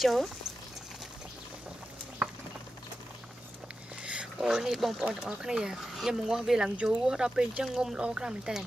chớ. Ôi này bông bông ở cái này à. Nhưng mà ngon vì làm chú đó bên chân ngông lo cái mình tèn.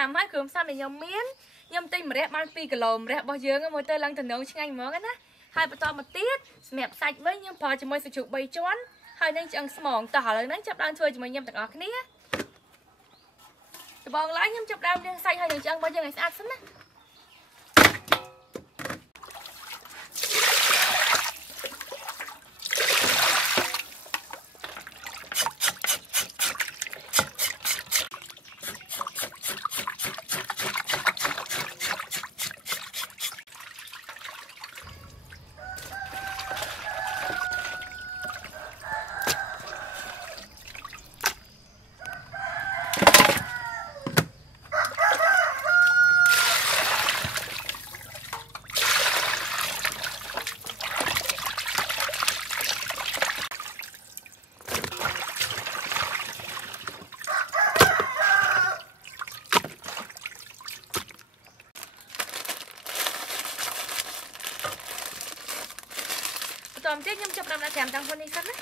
nhà máy cơm xăm để nhom miến nhom tinh mà rẽ ban pi cờ lồm rẽ bao dương ngồi tơi lăng từ nấu ngay món á hai bữa to một tiết mẹp sạch với nhom phò cho môi sự chụp bay chón hai nên chẳng mỏng tỏ là nắng chập đang chơi cho mình nhom tặng ở cái nít từ bong lái nhom chập đang xanh hai nên chẳng bao giờ ngày sẽ ăn sẵn á. Tôm tiết nhâm chụp làm là chạm tăng phân đi sẵn đấy.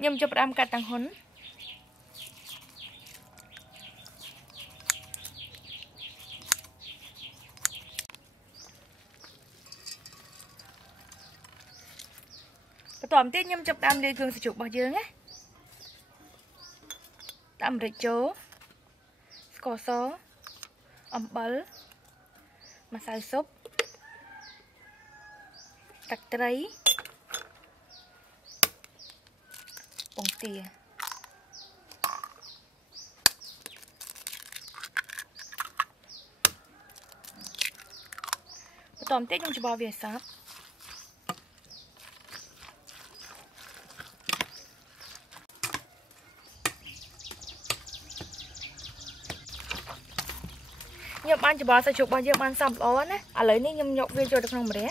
nhâm chụp đam cắt tăng hốn tòm tiết nhâm chụp đam đi gương sử dụng bao dương á đam rịch chố cỏ xó ẩm bớt mà xài súp tắc trấy bông tìa tòm tiết nhâm chụp bao việt sáp nhâm ăn cho bà sẽ chụp bao nhiêu ăn sắm ó nè à lấy ní nhâm nhọc viên cho được không mà đấy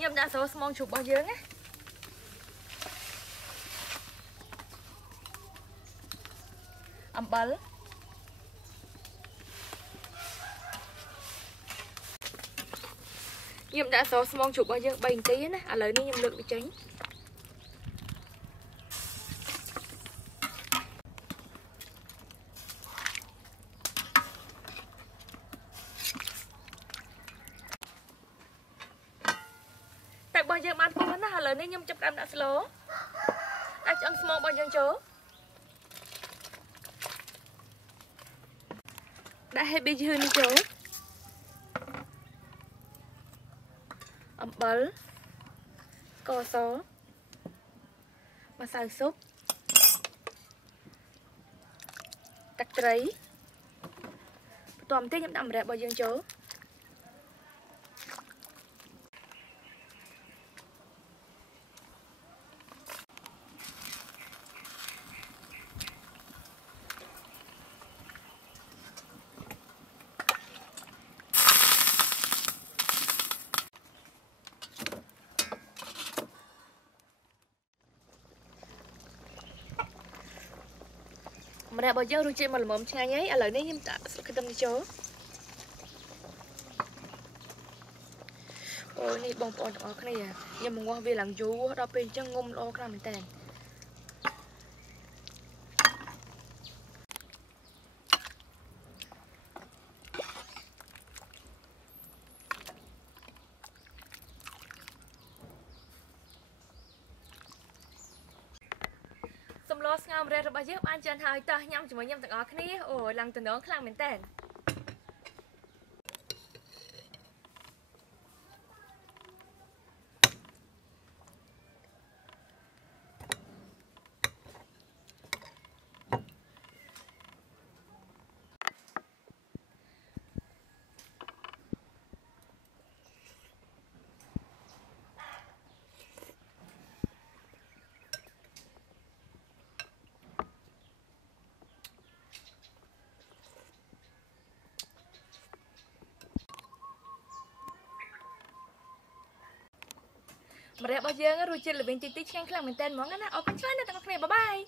nhâm đã số mong chụp bao nhiêu nhé bớt nhâm đã số mong chụp bao nhiêu bình tí nè à lấy ní nhâm lượng bị tránh bao nhiêu ăn cuốn á lớn nên nhâm chụp đam đã slow đã ăn small bao nhiêu chớ đã hay bị hơn chớ bớt cỏ xó mà xài súp tắc trấy tòm tiết nhâm đậm đẹp bao nhiêu chớ mà đẹp bao nhiêu rồi chị mà mồm chai nhấy à lấy đấy nhưng ta cái tâm đi chớ ôi này bông bông ở cái này à nhưng mà ngon vì làm chú đó bên chân ngông lo cái mình tàn lo ngam ra rồi bao nhiêu ăn chân hai ta nhâm chỉ mới nhâm tặng ở cái này ôi làm từ đó khang mình tàn mà đẹp bao nhiêu rồi chơi là bên tí tí khang khang mình tên món đó nè, ô con chơi nữa tao có bye bye.